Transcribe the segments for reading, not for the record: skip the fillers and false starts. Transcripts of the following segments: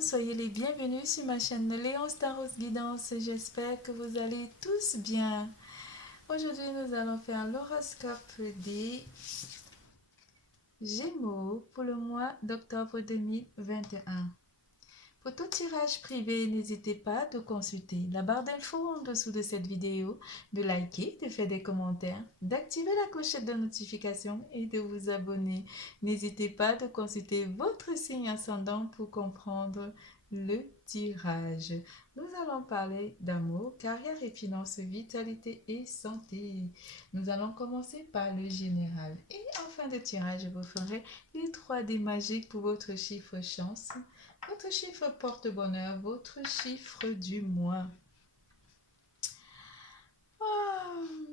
soyez les bienvenus sur ma chaîne Léonce Tarot Guidance. J'espère que vous allez tous bien. Aujourd'hui, nous allons faire l'horoscope des Gémeaux pour le mois d'octobre 2021. Pour tout tirage privé, n'hésitez pas à consulter la barre d'infos en dessous de cette vidéo, de liker, de faire des commentaires, d'activer la clochette de notification et de vous abonner. N'hésitez pas à consulter votre signe ascendant pour comprendre le tirage. Nous allons parler d'amour, carrière et finances, vitalité et santé. Nous allons commencer par le général. Et en fin de tirage, je vous ferai les 3 dés magiques pour votre chiffre chance, votre chiffre porte-bonheur, votre chiffre du mois.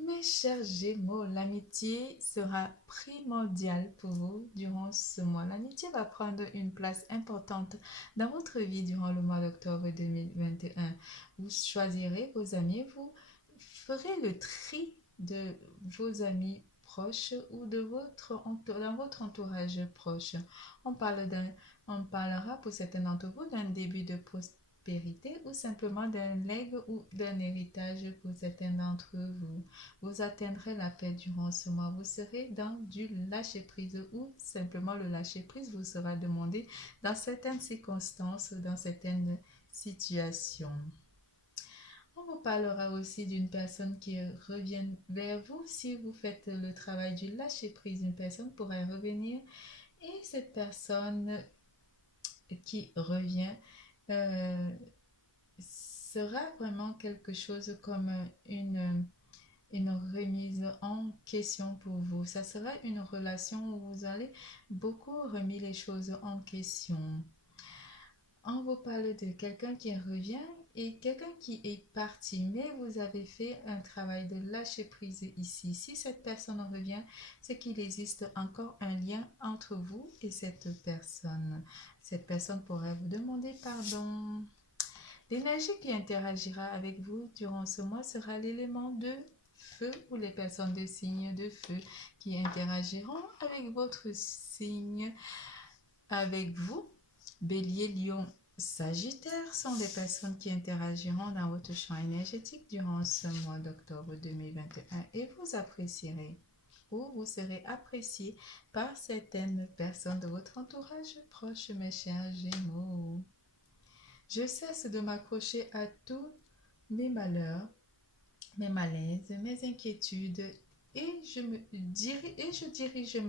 Mes chers Gémeaux, l'amitié sera primordiale pour vous durant ce mois. L'amitié va prendre une place importante dans votre vie durant le mois d'octobre 2021. Vous choisirez vos amis, vous ferez le tri de vos amis proches ou dans votre entourage proche. On parlera pour certains d'entre vous d'un début de prospérité ou simplement d'un legs ou d'un héritage pour certains d'entre vous. Vous atteindrez la paix durant ce mois. Vous serez dans du lâcher-prise ou simplement le lâcher-prise vous sera demandé dans certaines circonstances, dans certaines situations. On vous parlera aussi d'une personne qui revient vers vous. Si vous faites le travail du lâcher-prise, une personne pourrait revenir et cette personne qui revient sera vraiment quelque chose comme une remise en question pour vous. Ça sera une relation où vous allez beaucoup remettre les choses en question. On vous parle de quelqu'un qui revient et quelqu'un qui est parti, mais vous avez fait un travail de lâcher prise ici. Si cette personne revient, c'est qu'il existe encore un lien entre vous et cette personne. Cette personne pourrait vous demander pardon. L'énergie qui interagira avec vous durant ce mois sera l'élément de feu ou les personnes de signe de feu qui interagiront avec votre signe, avec vous. Bélier, Lion, Sagittaire sont les personnes qui interagiront dans votre champ énergétique durant ce mois d'octobre 2021 et vous apprécierez ou vous serez apprécié par certaines personnes de votre entourage proche, mes chers Gémeaux. Je cesse de m'accrocher à tous mes malheurs, mes malaises, mes inquiétudes et je dirige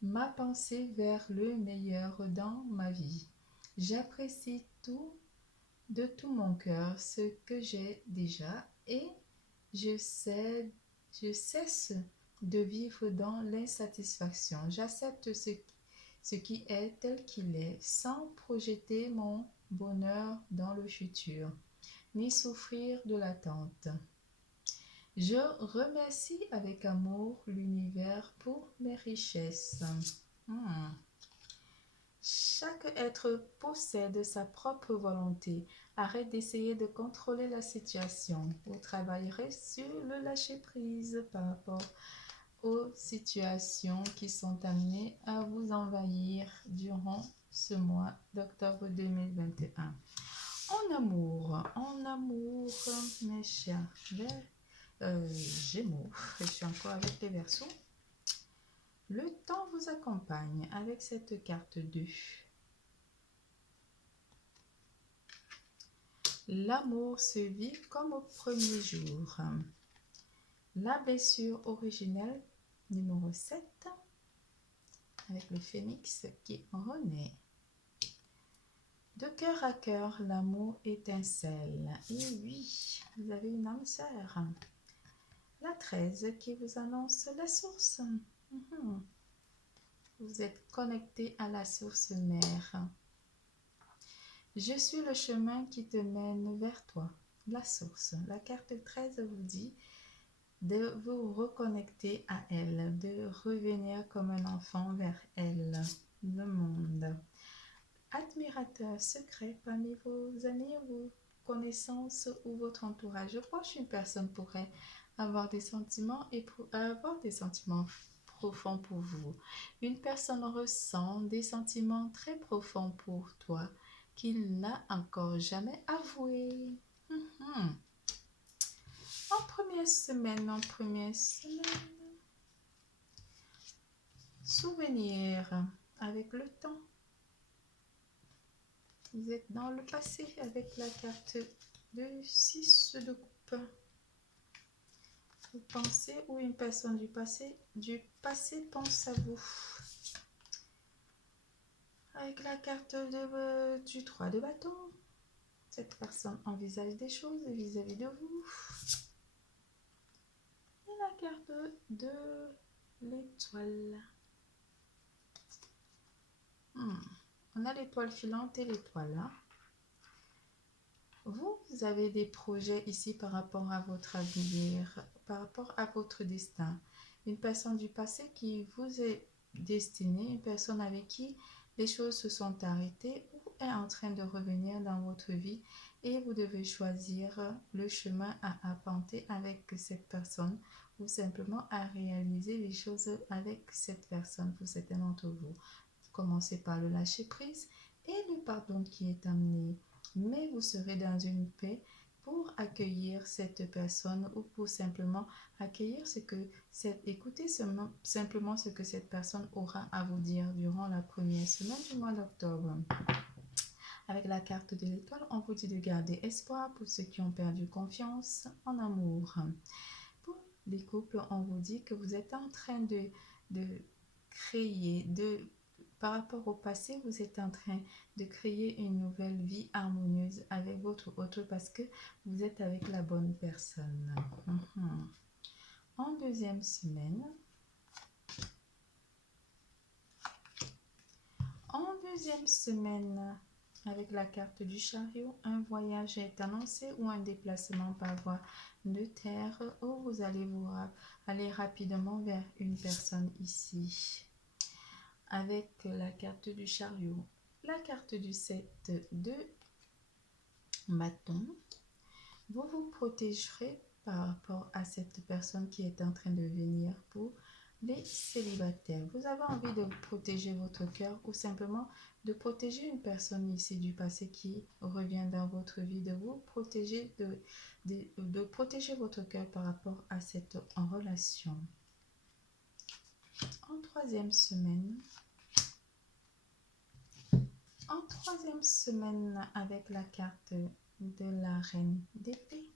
ma pensée vers le meilleur dans ma vie. J'apprécie de tout mon cœur ce que j'ai déjà et je cesse de vivre dans l'insatisfaction. J'accepte ce qui est tel qu'il est sans projeter mon bonheur dans le futur, ni souffrir de l'attente. Je remercie avec amour l'univers pour mes richesses. Chaque être possède sa propre volonté. Arrête d'essayer de contrôler la situation. Vous travaillerez sur le lâcher-prise par rapport aux situations qui sont amenées à vous envahir durant ce mois d'octobre 2021. En amour, mes chers Gémeaux, je suis encore avec les Verseaux. Le temps vous accompagne avec cette carte 2. L'amour se vit comme au premier jour. La blessure originelle numéro 7 avec le phénix qui renaît. De cœur à cœur, l'amour étincelle. Et oui, vous avez une âme sœur. La 13 qui vous annonce la source. Vous êtes connecté à la source mère. Je suis le chemin qui te mène vers toi, la source. La carte 13 vous dit de vous reconnecter à elle, de revenir comme un enfant vers elle, le monde. Admirateur secret parmi vos amis, vos connaissances ou votre entourage proche, une personne pourrait avoir des sentiments profonds pour vous. Une personne ressent des sentiments très profonds pour toi, qu'il n'a encore jamais avoué. Mhm. En première semaine, souvenir avec le temps. Vous êtes dans le passé avec la carte de 6 de coupe. Vous pensez ou une personne du passé pense à vous. Avec la carte du 3 de bâton, cette personne envisage des choses vis-à-vis de vous. Et la carte de l'étoile. On a l'étoile filante et l'étoile là. Vous avez des projets ici par rapport à votre avenir, par rapport à votre destin. Une personne du passé qui vous est destinée, une personne avec qui les choses se sont arrêtées ou est en train de revenir dans votre vie et vous devez choisir le chemin à arpenter avec cette personne ou simplement à réaliser les choses avec cette personne pour certains d'entre vous. Commencez par le lâcher prise et le pardon qui est amené. Mais vous serez dans une paix pour accueillir cette personne ou pour simplement accueillir écouter simplement ce que cette personne aura à vous dire durant la première semaine du mois d'octobre. Avec la carte de l'étoile, on vous dit de garder espoir pour ceux qui ont perdu confiance en amour. Pour les couples, on vous dit que vous êtes en train de créer, par rapport au passé, vous êtes en train de créer une nouvelle vie harmonieuse avec votre autre parce que vous êtes avec la bonne personne. En deuxième semaine, avec la carte du chariot, un voyage est annoncé ou un déplacement par voie de terre où vous allez aller rapidement vers une personne ici. Avec la carte du chariot, la carte du 7 de bâton, vous vous protégerez par rapport à cette personne qui est en train de venir pour les célibataires. Vous avez envie de protéger votre cœur ou simplement de protéger une personne ici du passé qui revient dans votre vie, de vous protéger, de protéger votre cœur par rapport à cette relation. En troisième semaine, avec la carte de la reine d'épée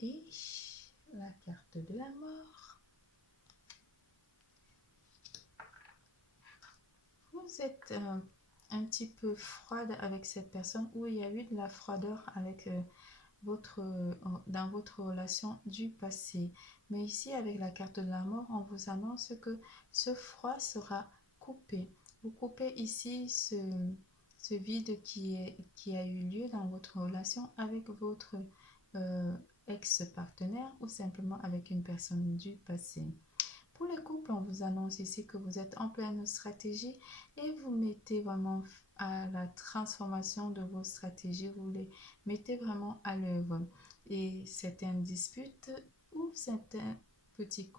et la carte de la mort, vous êtes un petit peu froide avec cette personne ou il y a eu de la froideur avec dans votre relation du passé. Mais ici, avec la carte de la mort, on vous annonce que ce froid sera coupé. Vous coupez ici ce vide qui a eu lieu dans votre relation avec votre ex-partenaire ou simplement avec une personne du passé. Pour les couples, on vous annonce ici que vous êtes en pleine stratégie et vous mettez vraiment à la transformation de vos stratégies, vous les mettez vraiment à l'œuvre. Et certaines disputes ou certains petits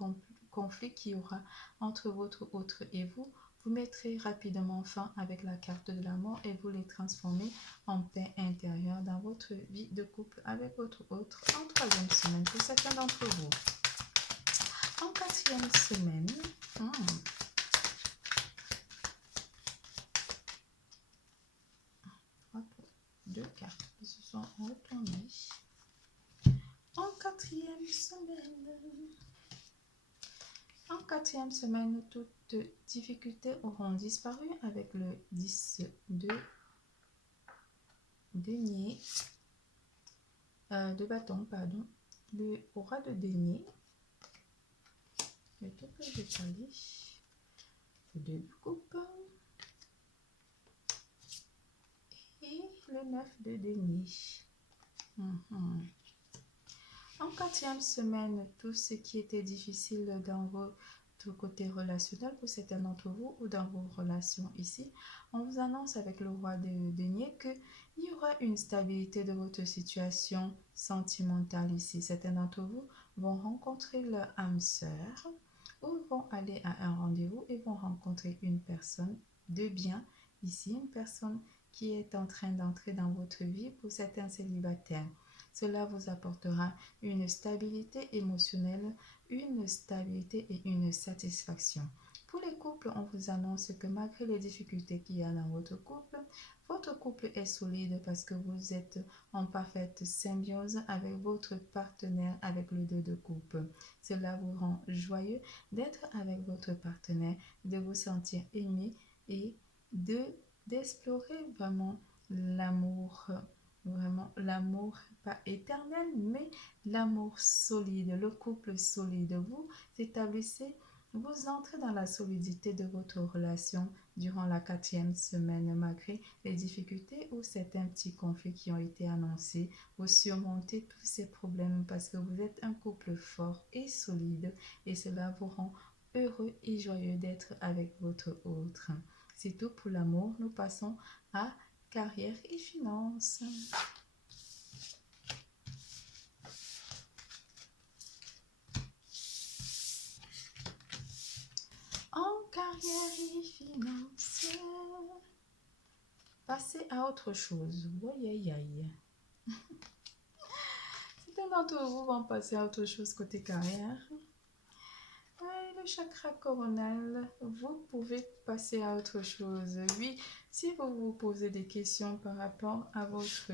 conflits qu'il y aura entre votre autre et vous, vous mettrez rapidement fin avec la carte de la mort et vous les transformez en paix intérieure dans votre vie de couple avec votre autre en troisième semaine pour certains d'entre vous. En quatrième semaine, deux cartes qui se sont retournées. En quatrième semaine, toutes difficultés auront disparu avec le 10 de denier, de bâton, pardon, le roi de denier, le double de palier, le 2 de coupe et le 9 de denier. En quatrième semaine, tout ce qui était difficile dans votre côté relationnel pour certains d'entre vous ou dans vos relations ici, on vous annonce avec le roi de denier qu'il y aura une stabilité de votre situation sentimentale ici. Certains d'entre vous vont rencontrer leur âme sœur ou vont aller à un rendez-vous et vont rencontrer une personne de bien ici une personne qui est en train d'entrer dans votre vie pour certains célibataires. Cela vous apportera une stabilité émotionnelle, une stabilité et une satisfaction. Pour les couples, on vous annonce que malgré les difficultés qu'il y a dans votre couple est solide parce que vous êtes en parfaite symbiose avec votre partenaire, avec le deux de coupe. Cela vous rend joyeux d'être avec votre partenaire, de vous sentir aimé et de d'explorer vraiment l'amour pas éternel, mais l'amour solide, le couple solide. Vous entrez dans la solidité de votre relation durant la 4e semaine, malgré les difficultés ou certains petits conflits qui ont été annoncés. Vous surmontez tous ces problèmes parce que vous êtes un couple fort et solide et cela vous rend heureux et joyeux d'être avec votre autre. C'est tout pour l'amour. Nous passons à carrière et finances. En carrière et finances, passez à autre chose. Aïe, aïe. Certains d'entre vous vont passer à autre chose côté carrière. Le chakra coronal, vous pouvez passer à autre chose. Oui, si vous vous posez des questions par rapport à votre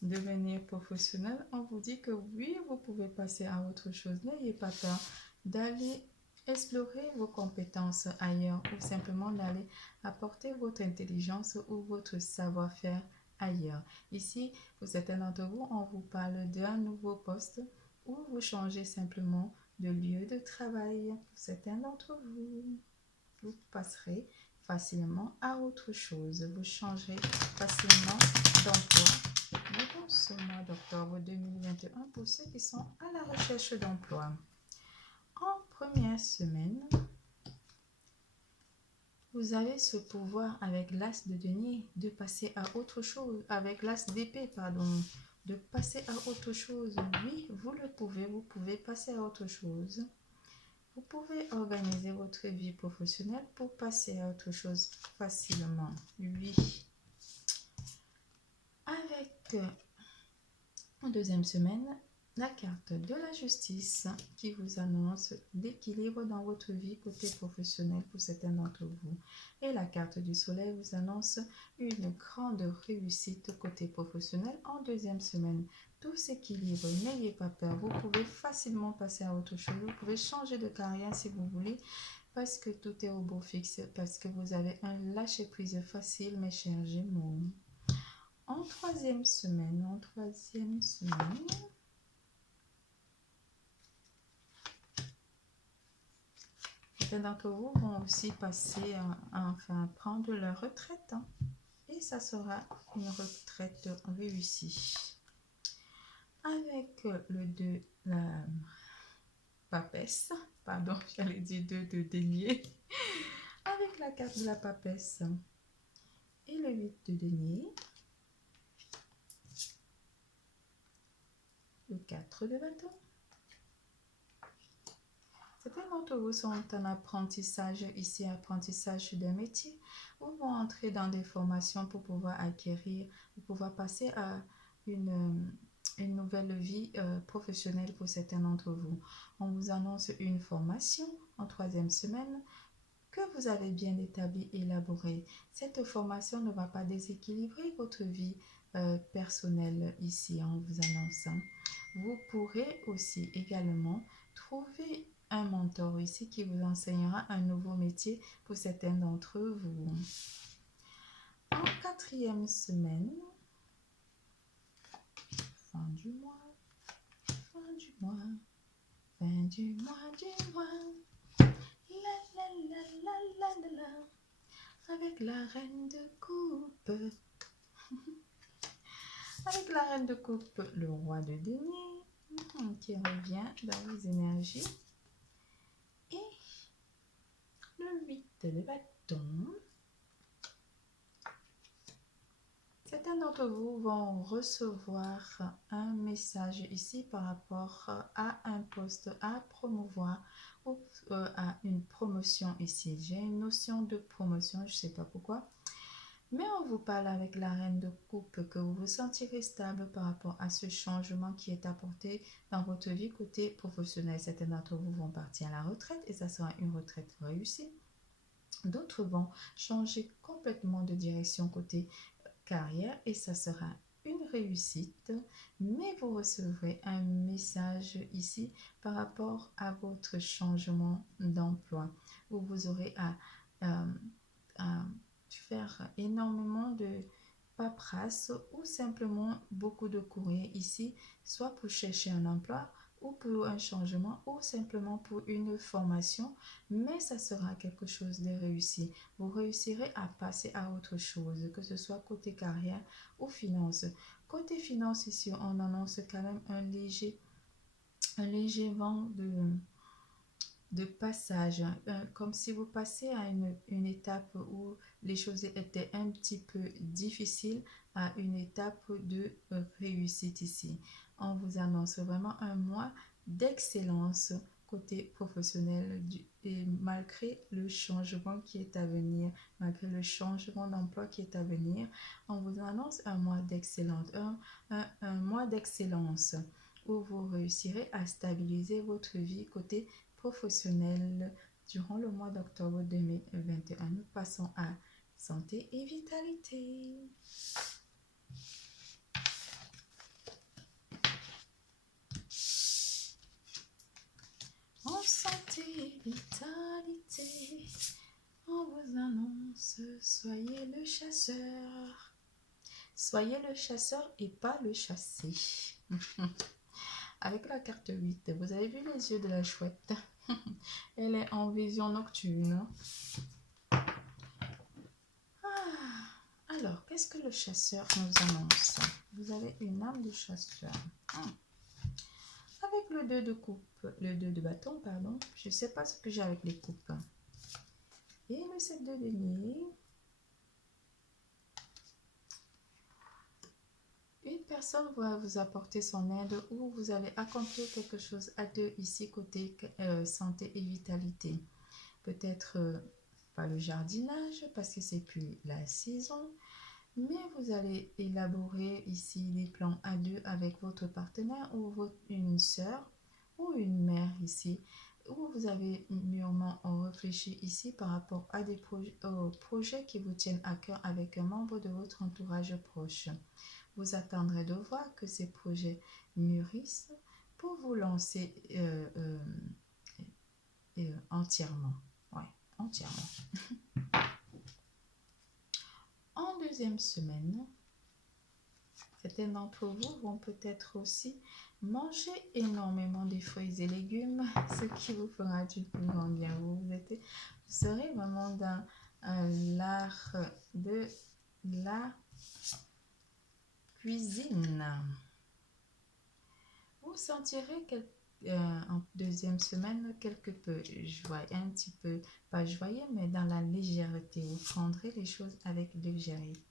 devenir professionnel, on vous dit que oui, vous pouvez passer à autre chose. N'ayez pas peur d'aller explorer vos compétences ailleurs ou simplement d'aller apporter votre intelligence ou votre savoir-faire ailleurs. Ici, pour certains d'entre vous, on vous parle d'un nouveau poste ou vous changez simplement de lieu de travail. Pour certains d'entre vous, vous passerez facilement à autre chose. Vous changerez facilement d'emploi dans ce mois d'octobre 2021 pour ceux qui sont à la recherche d'emploi. En première semaine, vous avez ce pouvoir avec l'as de denier de passer à autre chose, avec l'as d'épée, pardon, de passer à autre chose. Oui, vous pouvez passer à autre chose. Vous pouvez organiser votre vie professionnelle pour passer à autre chose facilement. Oui. Avec en deuxième semaine, la carte de la justice qui vous annonce l'équilibre dans votre vie côté professionnel pour certains d'entre vous. Et la carte du soleil vous annonce une grande réussite côté professionnel en deuxième semaine. Tout s'équilibre, n'ayez pas peur, vous pouvez facilement passer à autre chose, vous pouvez changer de carrière si vous voulez parce que tout est au beau fixe, parce que vous avez un lâcher-prise facile mes chers Gémeaux. En troisième semaine, certains d'entre vous vont aussi passer, prendre leur retraite. Et ça sera une retraite réussie. Avec le 2, la papesse, pardon, j'allais dire 2 de denier. Avec la carte de la papesse et le 8 de denier. Le 4 de bâton. Certains d'entre vous sont en apprentissage ici, apprentissage d'un métier, ou vont entrer dans des formations pour pouvoir acquérir, pour pouvoir passer à une nouvelle vie professionnelle pour certains d'entre vous. On vous annonce une formation en troisième semaine que vous avez bien établie et élaborée. Cette formation ne va pas déséquilibrer votre vie personnelle ici en vous annonçant. Vous pourrez aussi également trouver un mentor ici qui vous enseignera un nouveau métier pour certains d'entre vous. En quatrième semaine, fin du mois, avec la reine de coupe. Avec la reine de coupe, le roi de denier qui revient dans les énergies. Et le 8 de bâton. Certains d'entre vous vont recevoir un message ici par rapport à un poste à promouvoir ou à une promotion ici. J'ai une notion de promotion, je ne sais pas pourquoi. Mais on vous parle avec la reine de coupe que vous vous sentirez stable par rapport à ce changement qui est apporté dans votre vie côté professionnel. Certains d'entre vous vont partir à la retraite et ça sera une retraite réussie. D'autres vont changer complètement de direction côté carrière et ça sera une réussite, mais vous recevrez un message ici par rapport à votre changement d'emploi où vous aurez euh, à faire énormément de paperasse ou simplement beaucoup de courrier ici, soit pour chercher un emploi ou pour un changement ou simplement pour une formation, mais ça sera quelque chose de réussi. Vous réussirez à passer à autre chose, que ce soit côté carrière ou finance. Côté finance ici, on annonce quand même un léger vent de passage, comme si vous passez à une étape où les choses étaient un petit peu difficiles à une étape de réussite ici. On vous annonce vraiment un mois d'excellence côté professionnel et malgré le changement qui est à venir, malgré le changement d'emploi qui est à venir, on vous annonce un mois d'excellence, un mois d'excellence où vous réussirez à stabiliser votre vie côté professionnel durant le mois d'octobre 2021. Nous passons à santé et vitalité. En santé et vitalité, on vous annonce, soyez le chasseur. Soyez le chasseur et pas le chassé. Avec la carte 8, vous avez vu les yeux de la chouette. Elle est en vision nocturne. Alors, qu'est-ce que le chasseur nous annonce? Vous avez une âme de chasseur. Avec le 2 de coupe, le 2 de bâton, pardon. Je ne sais pas ce que j'ai avec les coupes. Et le 7 de denier. Une personne va vous apporter son aide ou vous allez accomplir quelque chose à deux ici côté santé et vitalité. Peut-être pas le jardinage parce que c'est plus la saison. Mais vous allez élaborer ici les plans à deux avec votre partenaire ou une sœur ou une mère ici, où vous avez mûrement réfléchi ici par rapport à des projets qui vous tiennent à cœur avec un membre de votre entourage proche. Vous attendrez de voir que ces projets mûrissent pour vous lancer entièrement. Ouais, entièrement. En deuxième semaine, certains d'entre vous vont peut-être aussi manger énormément de fruits et légumes, ce qui vous fera du plus grand bien. Vous serez vraiment dans l'art de la cuisine. Vous sentirez en deuxième semaine quelque peu joyeux, un petit peu, pas joyeux, mais dans la légèreté. Vous prendrez les choses avec légèreté.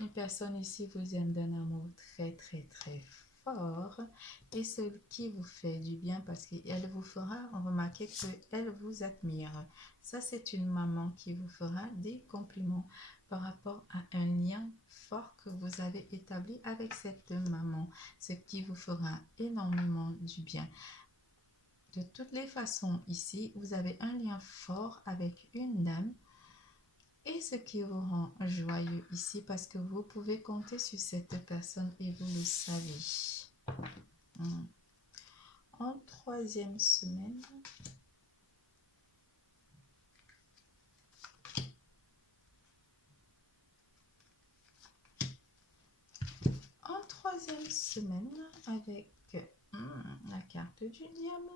Une personne ici vous aime d'un amour très très très fort et ce qui vous fait du bien parce qu'elle vous fera remarquer qu'elle vous admire. Ça, c'est une maman qui vous fera des compliments par rapport à un lien fort que vous avez établi avec cette maman, ce qui vous fera énormément du bien. De toutes les façons, ici, vous avez un lien fort avec une dame et ce qui vous rend joyeux ici parce que vous pouvez compter sur cette personne et vous le savez. En troisième semaine, avec la carte du diable,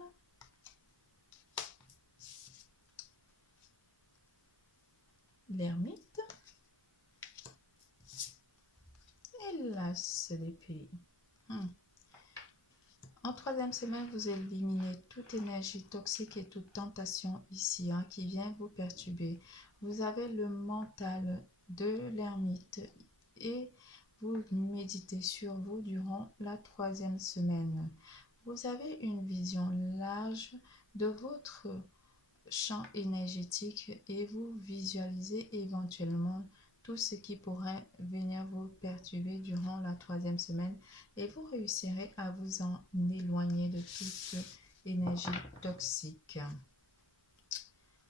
l'ermite et l'as d'épée. En troisième semaine, vous éliminez toute énergie toxique et toute tentation ici qui vient vous perturber. Vous avez le mental de l'ermite et vous méditez sur vous durant la troisième semaine. Vous avez une vision large de votre champ énergétique et vous visualisez éventuellement tout ce qui pourrait venir vous perturber durant la 3e semaine et vous réussirez à vous en éloigner de toute énergie toxique.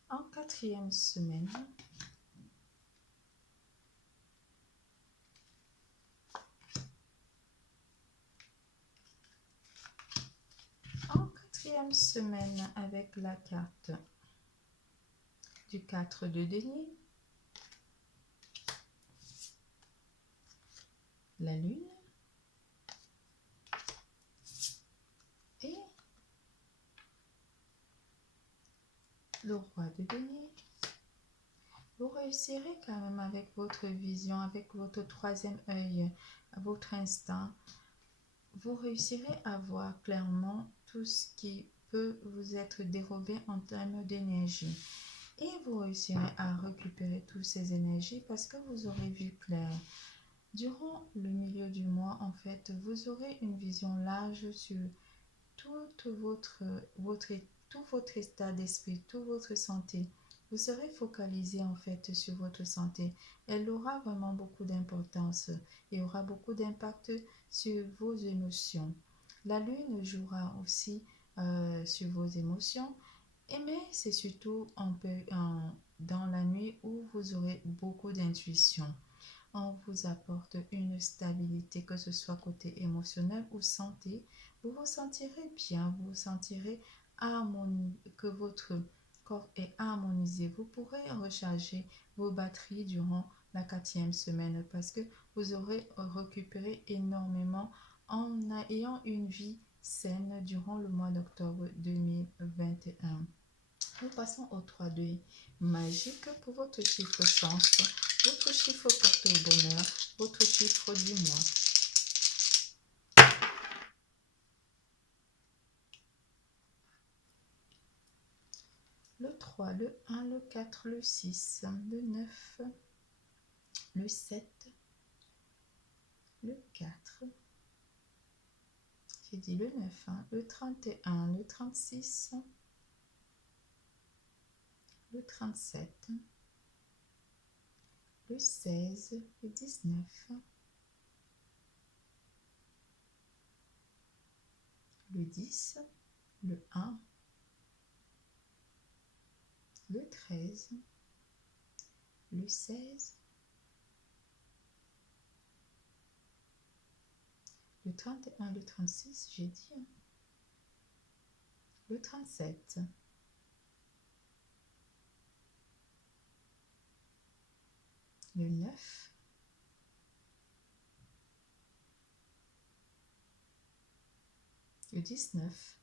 En 4e semaine, avec la carte du 4 de denier, la lune et le roi de denier. Vous réussirez quand même avec votre vision, avec votre 3e œil, votre instinct. Vous réussirez à voir clairement tout ce qui peut vous être dérobé en termes d'énergie. Et vous réussirez à récupérer toutes ces énergies parce que vous aurez vu clair. Durant le milieu du mois, en fait, vous aurez une vision large sur tout votre état d'esprit, toute votre santé. Vous serez focalisé en fait sur votre santé. Elle aura vraiment beaucoup d'importance et aura beaucoup d'impact sur vos émotions. La lune jouera aussi sur vos émotions, mais c'est surtout dans la nuit où vous aurez beaucoup d'intuition. On vous apporte une stabilité, que ce soit côté émotionnel ou santé. Vous vous sentirez bien, vous vous sentirez que votre corps est harmonisé. Vous pourrez recharger vos batteries durant la 4e semaine parce que vous aurez récupéré énormément en ayant une vie saine durant le mois d'octobre 2021. Nous passons au 3-2 magique pour votre chiffre sens, votre chiffre porté au bonheur, votre chiffre du mois. Le 3, le 1, le 4, le 6, le 9, le 7, le 4. J'ai dit le 9, le 31, le 36, le 37, le 16, le 19, le 10, le 1, le 13, le 16, le 31, le 36, j'ai dit, le 37, le 9, le 19,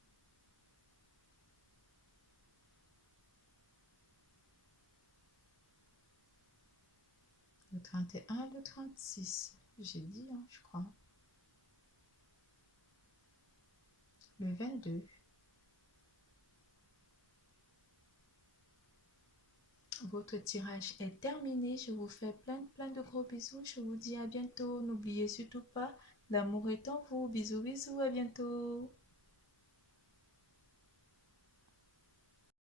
le 31, le 36, j'ai dit, je crois, le 22, votre tirage est terminé. Je vous fais plein de gros bisous. Je vous dis à bientôt. N'oubliez surtout pas, l'amour est en vous. Bisous, bisous, à bientôt.